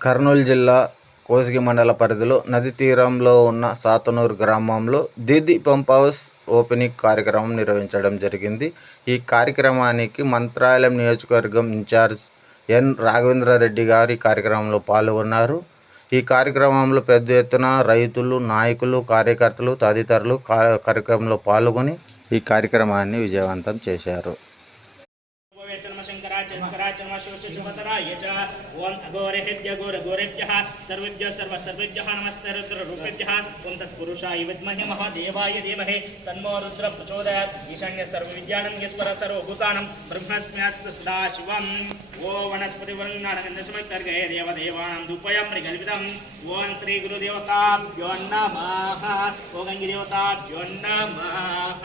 కర్నూలు జిల్లా కోసిగి మండల పరిధిలో నది తీరంలో ఉన్న సాతనూరు గ్రామంలో దీది పంప్ హౌస్ ఓపెనింగ్ కార్యక్రమం నిర్వహించడం జరిగింది. ఈ కార్యక్రమానికి మంత్రాలయం నియోజకవర్గం ఇన్ఛార్జ్ ఎన్ రాఘవేంద్రారెడ్డి గారి కార్యక్రమంలో పాల్గొన్నారు. ఈ కార్యక్రమంలో పెద్ద ఎత్తున రైతులు నాయకులు కార్యకర్తలు తదితరులు కార్యక్రమంలో పాల్గొని ఈ కార్యక్రమాన్ని విజయవంతం చేశారు. च स्कराच मशोष शिवतराय च। ओम अघोरेभ्य घोरघोरेभ्यः। सर्वेभ्यः सर्व सर्वेभ्यः नमस्ते रुद्ररूपेभ्यः। ओम तत्पुरुषाय विद्महे महादेवाय देवहे तन्मो रुद्र प्रचोदयात्। ईशान्य सर्वविद्यानं ईश्वर सर्वभूतानं। ब्रह्मस्म्यस्तु सदाशिवम्। ओ वनस्पतिवर्णानन्दसमत्कर्गये देवदेवानां धूपयं मृगल्पितम् ॐ श्रीगुरुदेवताभ्यो नमः। ओ गङ्गिदेवताभ्यो नमः।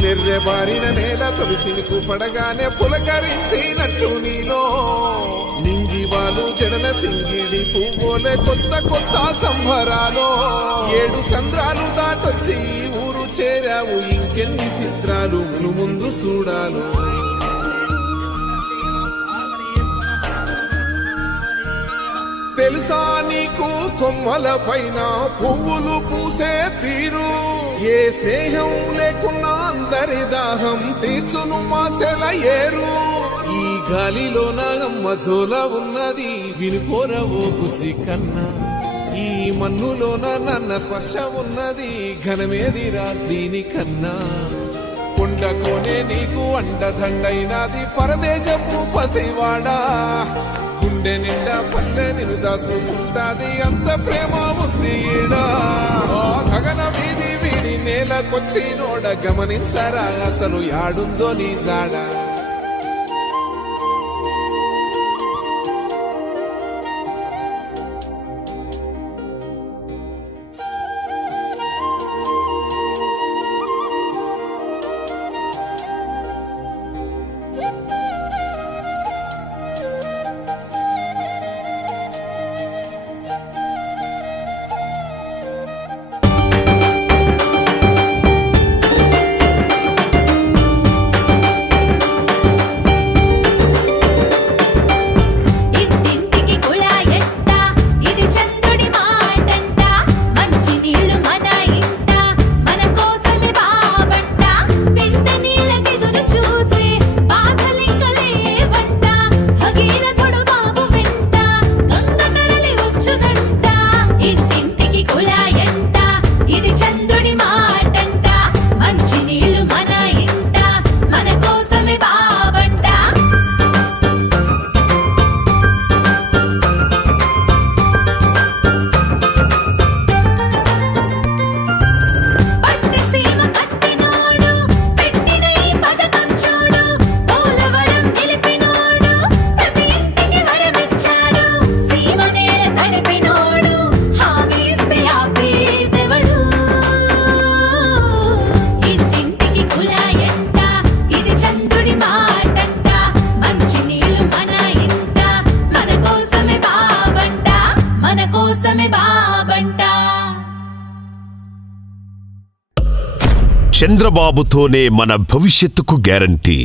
నిర్రెబారిన నేల తొలిసినుకు పడగానే పులకరించినట్టు నీలో. నింగివాలు జడన సింగిడి పువ్వులే కొత్త కొత్త సంభరాలో ఏడు సంద్రాలు దాటొచ్చి ఈ ఊరు చేరావు ఇంకెన్ని చిత్రాలు మును ముందు చూడాలు. తెలుసా నీకు కొమ్మల పైన పువ్వులు పూసే తీరు? ఏ స్నేహం లేకున్నా అందరి దాహం తీర్చును మాసెల ఏరు. ఈ గాలిలో నాగమ్మ జోల ఉన్నది వినుకోరవో బుజ్జి కన్నా. ఈ మన్నులోన నన్న స్పర్శ ఉన్నది ఘనమేదిరా దీనికన్నా కొండకోనే నీకు అండదండైనది పరదేశపు పసివాడా. గుండె నిండా పల్లె నిన్ను దాసుకుంటాది అంత ప్రేమ ఉంది ఈడా. గగనవి నేలకొచ్చి నోడ గమనించరా? అసలు యాడుందో నీ జాడా. చంద్రబాబుతోనే మన భవిష్యత్తుకు గ్యారంటీ